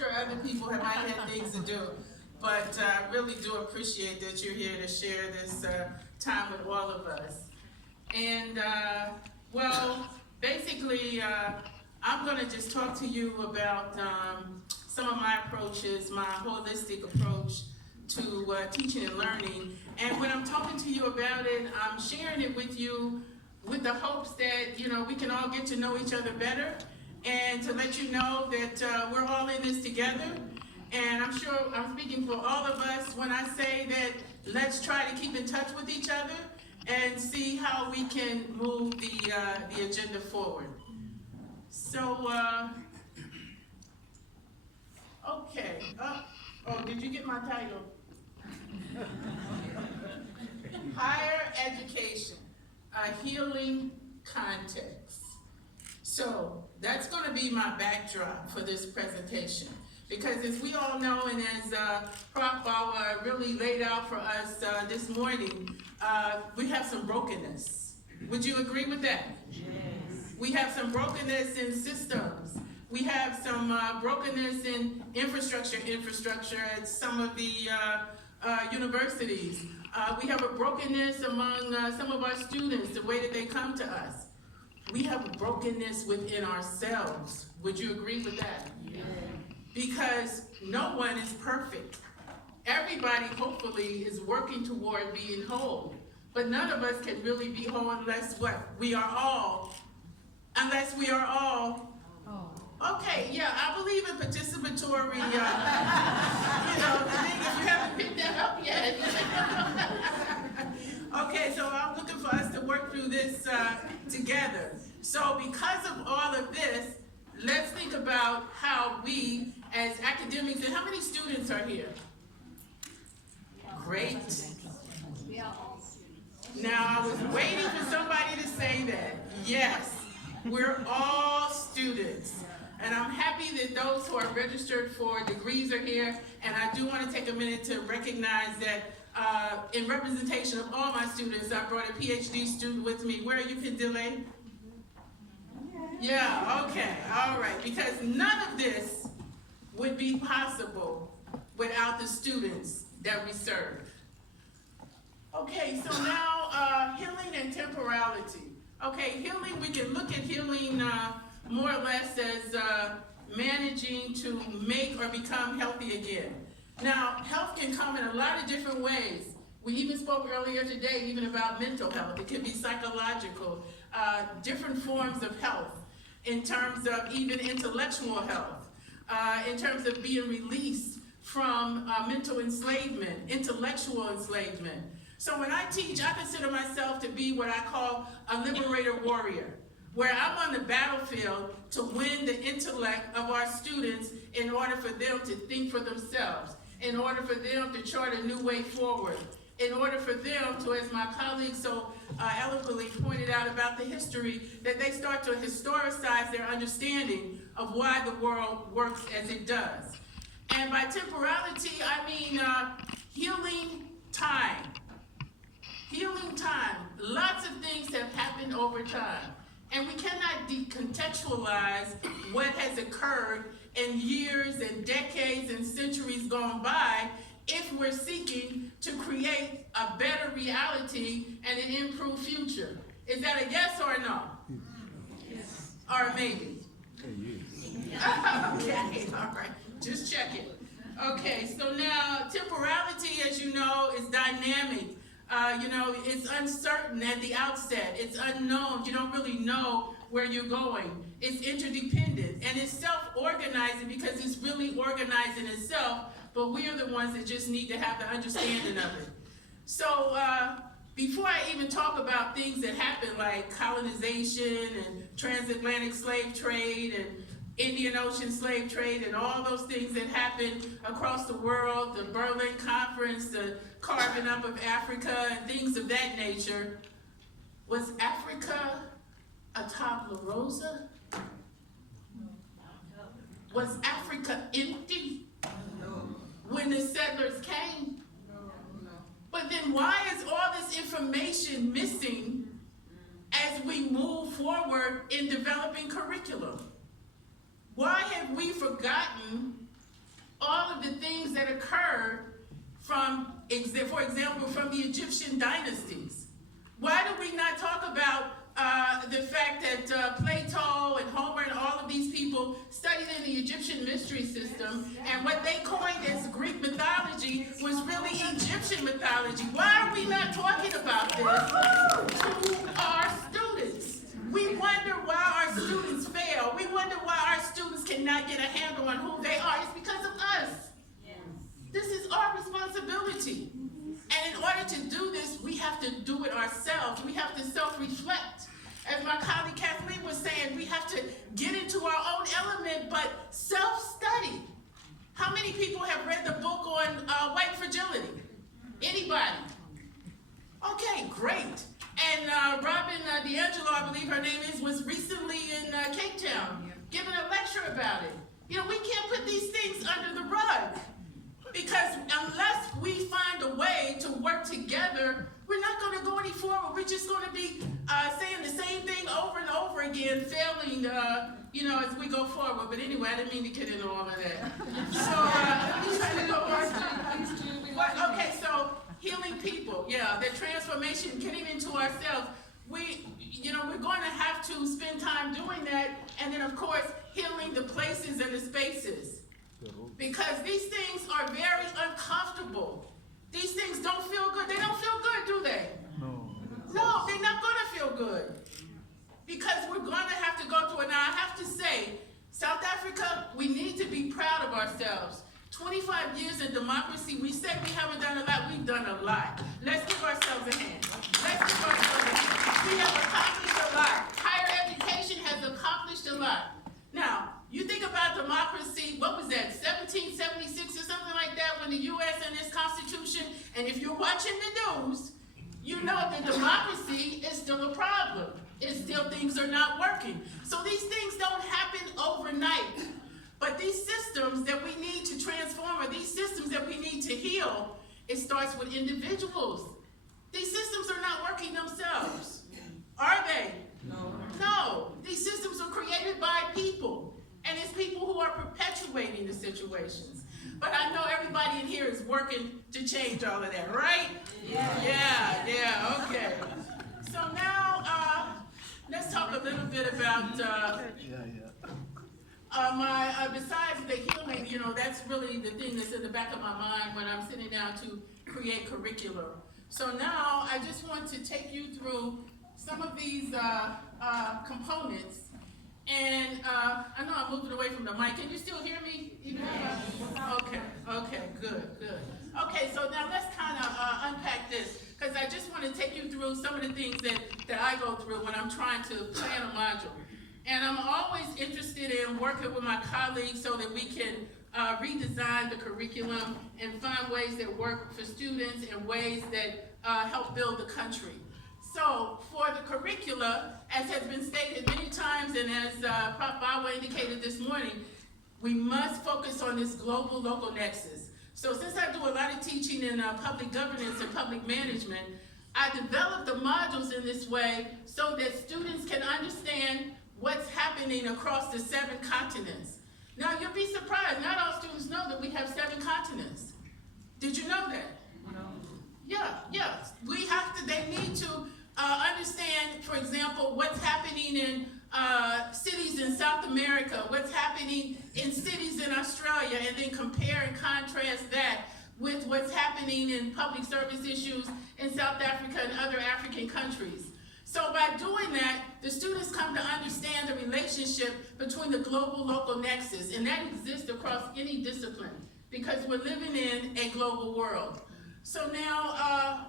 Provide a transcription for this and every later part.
sure other people might have things to do, but I really do appreciate that you're here to share this time with all of us. And well, basically, I'm going to just talk to you about some of my approaches, my holistic approach to teaching and learning. And when I'm talking to you about it, I'm sharing it with you with the hopes that, you know, we can all get to know each other better, and to let you know that we're all in this together. And I'm sure I'm speaking for all of us when I say that let's try to keep in touch with each other and see how we can move the agenda forward. So, okay. Oh, did you get my title? Higher Education, a Healing Context. So that's going to be my backdrop for this presentation. Because as we all know, and as Prof really laid out for us this morning, we have some brokenness. Would you agree with that? Yes. We have some brokenness in systems. We have some brokenness in infrastructure at some of the universities. We have a brokenness among some of our students, the way that they come to us. We have a brokenness within ourselves. Would you agree with that? Yes. Because no one is perfect. Everybody, hopefully, is working toward being whole. But none of us can really be whole unless what? We are all. Unless we are all. Okay, yeah, I believe in participatory, the thing, if you haven't picked that up yet. Okay, so I'm looking for us to work through this together. So because of all of this, let's think about how we, as academics, and how many students are here? Great. Now, I was waiting for somebody to say that. Yes, we're all students. And I'm happy that those who are registered for degrees are here. And I do want to take a minute to recognize that in representation of all my students, I brought a PhD student with me. Where are you, Pendile? Yeah, okay, all right. Because none of this would be possible without the students that we serve. Okay, so now healing and temporality. Okay, healing, we can look at healing more or less as managing to make or become healthy again. Now, health can come in a lot of different ways. We even spoke earlier today even about mental health. It can be psychological, different forms of health in terms of even intellectual health, in terms of being released from mental enslavement, intellectual enslavement. So when I teach, I consider myself to be what I call a liberator warrior, where I'm on the battlefield to win the intellect of our students in order for them to think for themselves, in order for them to chart a new way forward, in order for them to, as my colleague so eloquently pointed out about the history, that they start to historicize their understanding of why the world works as it does. And by temporality, I mean healing time. Healing time. Lots of things have happened over time. And we cannot decontextualize what has occurred in years and decades and centuries gone by if we're seeking to create a better reality and an improved future. Is that a yes or a no? Yes. Or a maybe? Okay, all right, just check it. Okay, so now temporality, as you know, is dynamic. It's uncertain at the outset. It's unknown. You don't really know where you're going. It's interdependent, and it's self-organizing because it's really organizing itself, but we are the ones that just need to have the understanding of it. So before I even talk about things that happen like colonization and transatlantic slave trade and Indian Ocean slave trade and all those things that happened across the world, the Berlin Conference, the carving up of Africa and things of that nature, was Africa a tabula rasa? Was Africa empty when the settlers came? But then why is all this information missing as we move forward in developing curriculum? Why have we forgotten all of the things that occurred from, for example, from the Egyptian dynasties? Why do we not talk about the fact that Plato and Homer and all of these people studied in the Egyptian mystery system, and what they coined as Greek mythology was really Egyptian mythology? Why are we not talking about this to our students? We wonder why our students fail. We wonder why our students cannot get a handle on who they are. It's because of us. This is our responsibility. And in order to do this, we have to do it ourselves. We have to self-reflect. As my colleague Kathleen was saying, we have to get into our own element, but self-study. How many people have read the book on white fragility? Anybody? Okay, great. And Robin D'Angelo, I believe her name is, was recently in Cape Town giving a lecture about it. You know, we can't put these things under the rug, because unless we find a way to work together, we're not going to go any forward. We're just going to be saying the same thing over and over again, failing, you know, as we go forward. But anyway, I didn't mean to get into all of that. So, trying to go on. Okay, so healing people, yeah, the transformation, getting into ourselves. You know, we're going to have to spend time doing that, and then of course healing the places and the spaces. Because these things are very uncomfortable. These things don't feel good. They don't feel good, do they? No, they're not going to feel good. Because we're going to have to go through it. Now, I have to say, South Africa, we need to be proud of ourselves. 25 years in democracy, we say we haven't done a lot. We've done a lot. Let's give ourselves a hand. Let's give ourselves a hand. We have accomplished a lot. Higher education has accomplished a lot. Now, you think about democracy, what was that, 1776 or something like that, when the U.S. and its Constitution, and if you're watching the news, you know that democracy is still a problem. It's still, things are not working. So these things don't happen overnight. But these systems that we need to transform, or these systems that we need to heal, it starts with individuals. These systems are not working themselves. Are they? No. These systems are created by people. And it's people who are perpetuating the situations. But I know everybody in here is working to change all of that, right? Yeah, okay. So now, let's talk a little bit about besides the healing, you know, that's really the thing that's in the back of my mind when I'm sitting down to create curriculum. So now I just want to take you through some of these components. And I know I'm moving away from the mic. Can you still hear me? Okay, good. Okay, so now let's kind of unpack this, because I just want to take you through some of the things that I go through when I'm trying to plan a module. And I'm always interested in working with my colleagues so that we can redesign the curriculum and find ways that work for students and ways that help build the country. So for the curricula, as has been stated many times, and as Prof. Bawa indicated this morning, we must focus on this global local nexus. So since I do a lot of teaching in public governance and public management, I developed the modules in this way so that students can understand what's happening across the 7 continents. Now you'll be surprised, not all students know that we have 7 continents. Did you know that? No. Yeah. We have to, they need to understand, for example, what's happening in cities in South America, what's happening in cities in Australia, and then compare and contrast that with what's happening in public service issues in South Africa and other African countries. So by doing that, the students come to understand the relationship between the global-local nexus, and that exists across any discipline, because we're living in a global world. So now,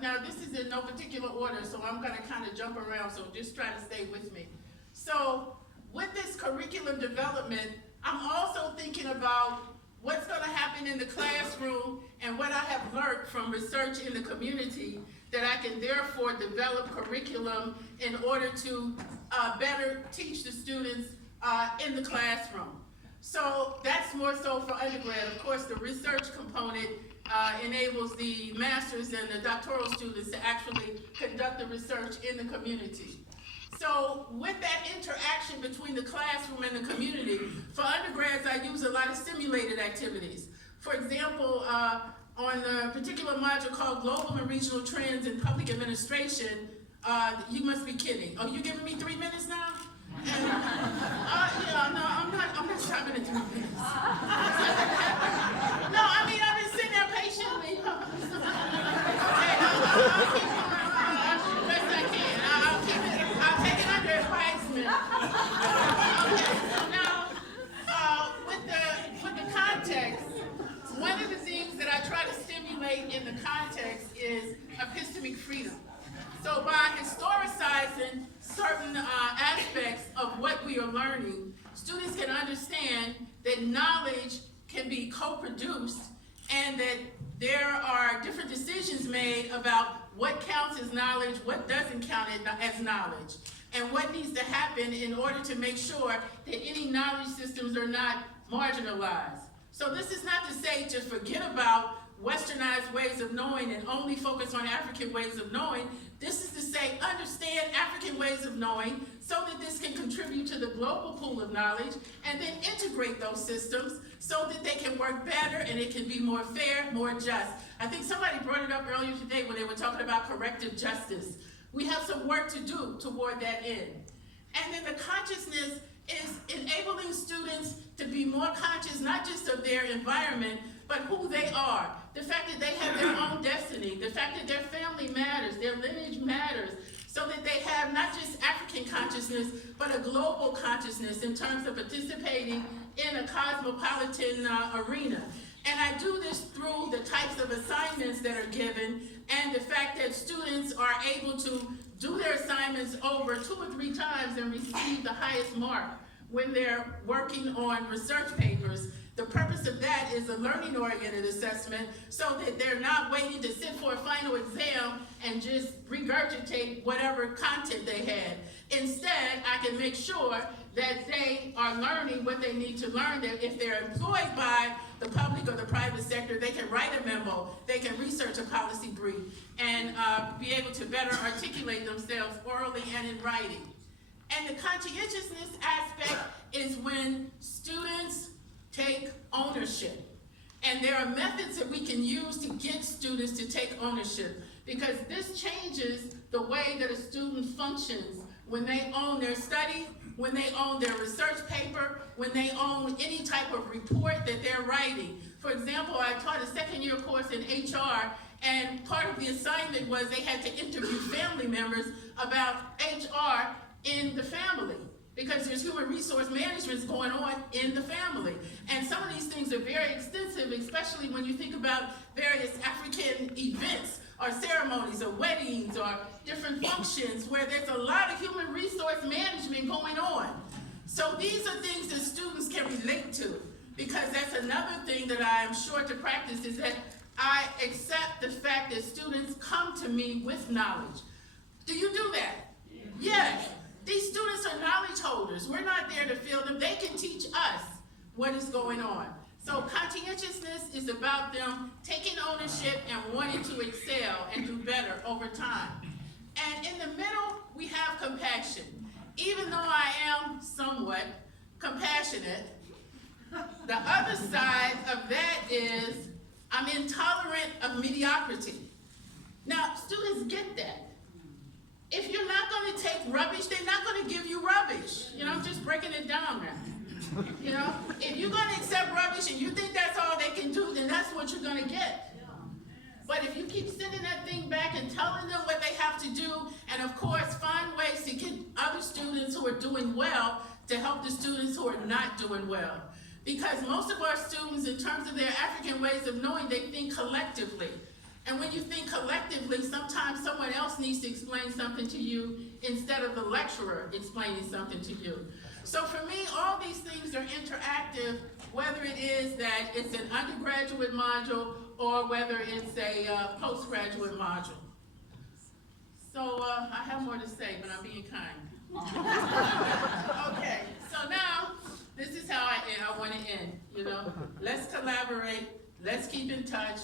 now this is in no particular order, so I'm gonna kind of jump around, so just try to stay with me. So with this curriculum development, I'm also thinking about what's gonna happen in the classroom and what I have learned from research in the community, that I can therefore develop curriculum in order to better teach the students in the classroom. So that's more so for undergrad. Of course, the research component enables the master's and the doctoral students to actually conduct the research in the community. So with that interaction between the classroom and the community, for undergrads, I use a lot of simulated activities. For example, on a particular module called Global and Regional Trends in Public Administration, you must be kidding. Oh, you giving me 3 minutes now? And, yeah, no, I'm not stopping at 3 minutes. No, I mean, I've been sitting there patiently. Okay, I'll keep going best I can. I'll take it under advisement. Okay, so now, with the context, one of the things that I try to stimulate in the context is epistemic freedom. So by historicizing certain aspects of what we are learning, students can understand that knowledge can be co-produced and that there are different decisions made about what counts as knowledge, what doesn't count as knowledge, and what needs to happen in order to make sure that any knowledge systems are not marginalized. So this is not to say to forget about westernized ways of knowing and only focus on African ways of knowing. This is to say understand African ways of knowing so that this can contribute to the global pool of knowledge, and then integrate those systems so that they can work better and it can be more fair, more just. I think somebody brought it up earlier today when they were talking about corrective justice. We have some work to do toward that end. And then the consciousness is enabling students to be more conscious, not just of their environment, but who they are. The fact that they have their own destiny, the fact that their family matters, their lineage matters, so that they have not just African consciousness, but a global consciousness in terms of participating in a cosmopolitan arena. And I do this through the types of assignments that are given and the fact that students are able to do their assignments over 2 or 3 times and receive the highest mark when they're working on research papers. The purpose of that is a learning-oriented assessment so that they're not waiting to sit for a final exam and just regurgitate whatever content they had. Instead, I can make sure that they are learning what they need to learn, that if they're employed by the public or the private sector, they can write a memo, they can research a policy brief, and be able to better articulate themselves orally and in writing. And the conscientiousness aspect is when students take ownership. And there are methods that we can use to get students to take ownership, because this changes the way that a student functions when they own their study, when they own their research paper, when they own any type of report that they're writing. For example, I taught a second-year course in HR, and part of the assignment was they had to interview family members about HR in the family, because there's human resource management going on in the family. And some of these things are very extensive, especially when you think about various African events or ceremonies or weddings or different functions where there's a lot of human resource management going on. So these are things that students can relate to, because that's another thing that I am sure to practice, is that I accept the fact that students come to me with knowledge. Do you do that? Yes. These students are knowledge holders. We're not there to fill them. They can teach us what is going on. So conscientiousness is about them taking ownership and wanting to excel and do better over time. And in the middle, we have compassion. Even though I am somewhat compassionate, the other side of that is I'm intolerant of mediocrity. Now, students get that. If you're not going to take rubbish, they're not going to give you rubbish. You know, I'm just breaking it down now. You know, if you're going to accept rubbish and you think that's all they can do, then that's what you're going to get. But if you keep sending that thing back and telling them what they have to do, and of course find ways to get other students who are doing well to help the students who are not doing well. Because most of our students, in terms of their African ways of knowing, they think collectively. And when you think collectively, sometimes someone else needs to explain something to you instead of the lecturer explaining something to you. So for me, all these things are interactive, whether it is that it's an undergraduate module or whether it's a postgraduate module. So I have more to say, but I'm being kind. Okay, so now this is how I want to end. You know, let's collaborate, let's keep in touch,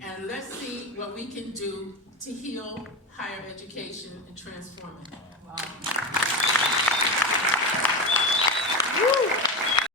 and let's see what we can do to heal higher education and transform it.